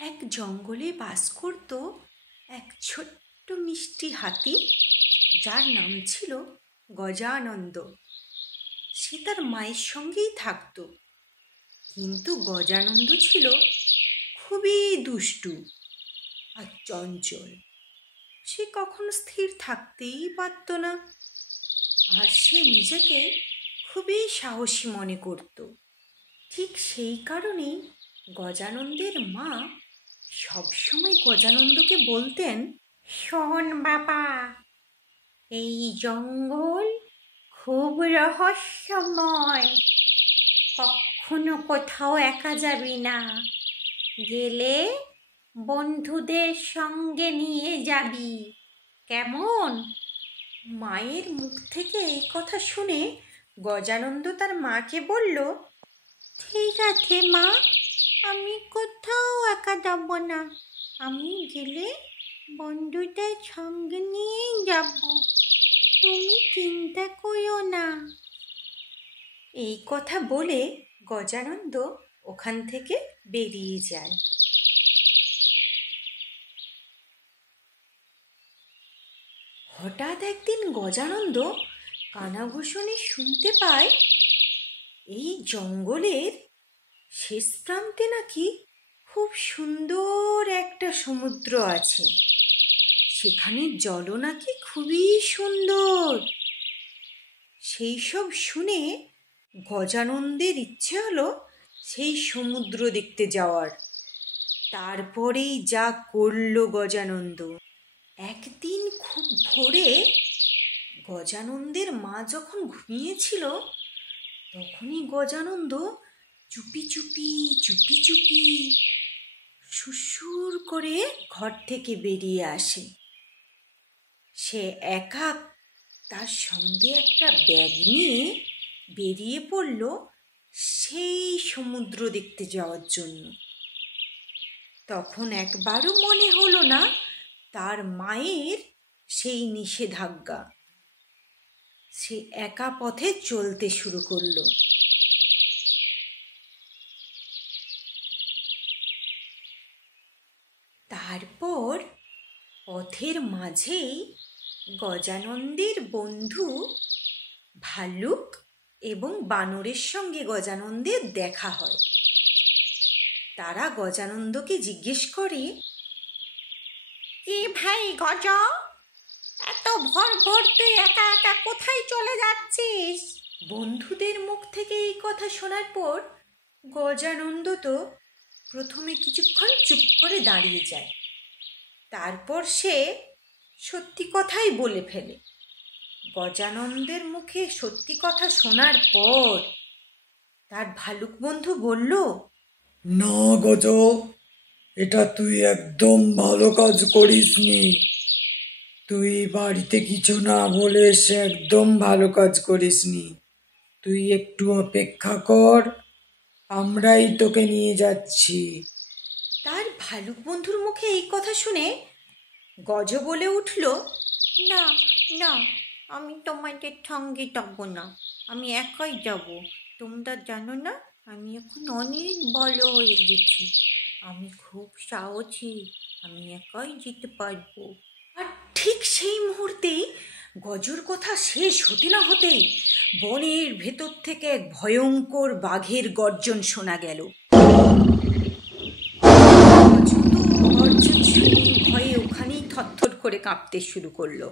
এক জঙ্গলে বাস করত এক ছোট্ট মিষ্টি হাতি, যার নাম ছিল গজানন্দ। সে তার মায়ের সঙ্গেই থাকত, কিন্তু গজানন্দ ছিল খুবই দুষ্টু আর চঞ্চল। সে কখনো স্থির থাকতেই পারত না, আর সে নিজেকে খুবই সাহসী মনে করত। ঠিক সেই কারণেই গজানন্দের মা সবসময় গজানন্দকে বলতেন, শোন বাবা, এই জঙ্গল খুব রহস্যময়, কখনো কোথাও একা যাবি না, গেলে বন্ধুদের সঙ্গে নিয়ে যাবি, কেমন? মায়ের মুখ থেকে এই কথা শুনে গজানন্দ তার মাকে বলল, ঠিক আছে মা, আমি কোথাও একা যাব না, আমি গেলে বন্ধুদের সঙ্গে নিয়েই যাব, তুমি চিন্তা করো না। এই কথা বলে গজানন্দ ওখান থেকে বেরিয়ে যায়। হঠাৎ একদিন গজানন্দ কানাঘুষণে শুনতে পায় এই জঙ্গলের শেষ প্রান্তে নাকি খুব সুন্দর একটা সমুদ্র আছে, সেখানের জলও নাকি খুবই সুন্দর। সেই সব শুনে গজানন্দের ইচ্ছে হলো সেই সমুদ্র দেখতে যাওয়ার। তারপরেই যা করলো গজানন্দ। একদিন খুব ভোরে গজানন্দের মা যখন ঘুমিয়েছিল, তখনই গজানন্দ চুপি চুপি চুপি চুপি সুসুর করে ঘর থেকে বেরিয়ে আসে। সে একা, তার সঙ্গে একটা ব্যাগ নিয়ে বেরিয়ে পড়ল সেই সমুদ্র দেখতে যাওয়ার জন্য। তখন একবারও মনে হলো না তার মায়ের সেই নিষেধাজ্ঞা। সে একা পথে চলতে শুরু করলো। তারপর পথের মাঝেই গজানন্দের বন্ধু ভালুক এবং বানরের সঙ্গে গজানন্দের দেখা হয়। তারা গজানন্দকে জিজ্ঞেস করে, কি ভাই গজ, এত ভোর ভোর তুই একা একা কোথায় চলে যাচ্ছিস? বন্ধুদের মুখ থেকে এই কথা শোনার পর গজানন্দ তো প্রথমে কিছুক্ষণ চুপ করে দাঁড়িয়ে যায়। তারপর সে সত্যি কথাই বলে ফেলে। গজানন্দের মুখে সত্যি কথা শোনার পর তার ভালুক বন্ধু বলল, না গজ, এটা তুই একদম ভালো কাজ করিসনি। তুই বাড়িতে কিছু না বলে সে একদম ভালো কাজ করিসনি। তুই একটু অপেক্ষা কর, আমরাই তোকে নিয়ে যাচ্ছি। তার ভালুক বন্ধুর মুখে এই কথা শুনে গজ বলে উঠল, না না, আমি তোমাদের সঙ্গে যাব না, আমি একাই যাব। তোমরা জানো না, আমি এখন অনেক বড় হয়ে গেছি, আমি খুব সাহসী, আমি একাই যেতে পারবো। আর ঠিক সেই মুহূর্তেই গজর কথা শেষ হতে না হতেই বনের ভেতর থেকে এক ভয়ঙ্কর বাঘের গর্জন শোনা গেল। ভয়ে ওখানেই থরথর করে কাঁপতে শুরু করলো।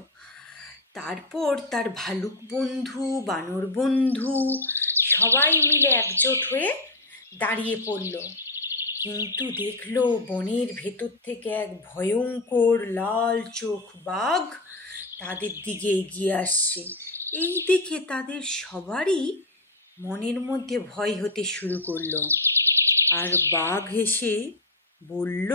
তারপর তার ভালুক বন্ধু, বানর বন্ধু সবাই মিলে একজোট হয়ে দাঁড়িয়ে পড়ল। কিন্তু দেখলো বনের ভেতর থেকে এক ভয়ঙ্কর লাল চোখ বাঘ তাদের দিকে এগিয়ে আসছে। এই দেখে তাদের সবারই মনের মধ্যে ভয় হতে শুরু করলো। আর বাঘ হেসে বলল,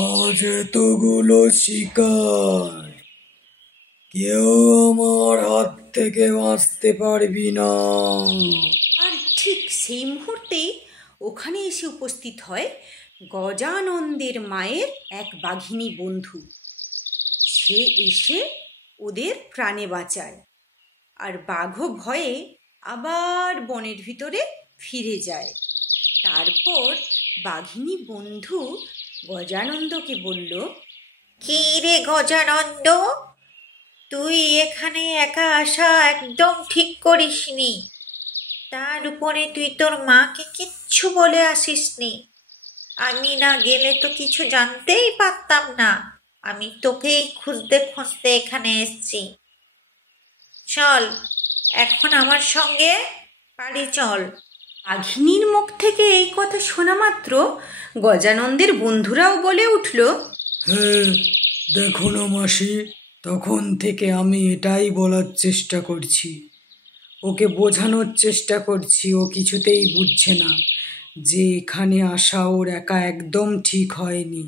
আজ এতগুলো শিকার, কেউ আমার হাত থেকে বাঁচতে পারবি না। আর ঠিক সেই মুহূর্তেই ওখানে এসে উপস্থিত হয় গজানন্দের মায়ের এক বাঘিনী বন্ধু। সে এসে ওদের প্রাণে বাঁচায়। আর বাঘও ভয়ে আবার বনের ভিতরে ফিরে যায়। তারপর বাঘিনী বন্ধু গজানন্দকে বলল, কি রে গজানন্দ, তুই এখানে একা আসা একদম ঠিক করিসনি। তার উপরে তুই তোর মাকে কিচ্ছু বলে আসিসনি। আমি না গেলে তো কিছু জানতেই পারতাম না। আমি তোকেই খুঁজতে খুঁজতে এখানে এসেছি। চল এখন আমার সঙ্গে বাড়ি চল। বাঘিনীর মুখ থেকে এই কথা শোনা মাত্র গজানন্দের বন্ধুরাও বলে উঠল, হ্যাঁ, দেখো না মাসি, তখন থেকে আমি এটাই বলার চেষ্টা করছি, ওকে বোঝানোর চেষ্টা করছি, ও কিছুতেই বুঝছে না যে এখানে আসা ওর একা একদম ঠিক হয়নি।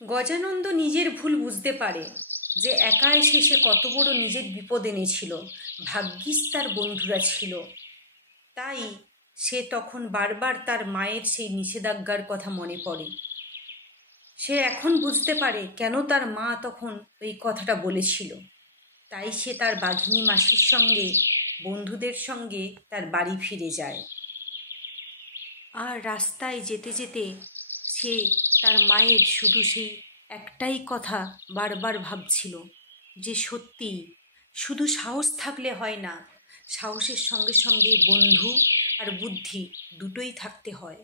গজানন্দ নিজের ভুল বুঝতে পারে যে একা এসে সে কত বড় নিজের বিপদ এনেছিল। ভাগ্যিস তার বন্ধুরা ছিল, তাই সে তখন বারবার তার মায়ের সেই নিষেধাজ্ঞার কথা মনে পড়ে। সে এখন বুঝতে পারে কেন তার মা তখন ওই কথাটা বলেছিল। তাই সে তার বাঘিনী মাসির সঙ্গে, বন্ধুদের সঙ্গে তার বাড়ি ফিরে যায়। আর রাস্তায় যেতে যেতে সে তার মায়ের শুধু সেই একটাই কথা বারবার ভাবছিল যে সত্যি শুধু সাহস থাকলে হয় না, সাহসের সঙ্গে সঙ্গে বন্ধু আর বুদ্ধি দুটোই থাকতে হয়।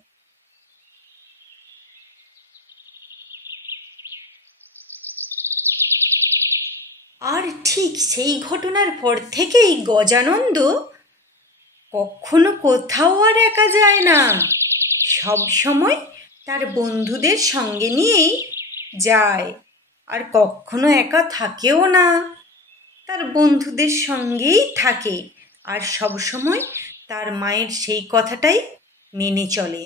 আর ঠিক সেই ঘটনার পর থেকেই গজানন্দ কখনো কোথাও আর একা যায় না, সব সময় তার বন্ধুদের সঙ্গে নিয়েই যায়। আর কখনো একা থাকেও না, তার বন্ধুদের সঙ্গেই থাকে। আর সব সময় তার মায়ের সেই কথাটাই মেনে চলে।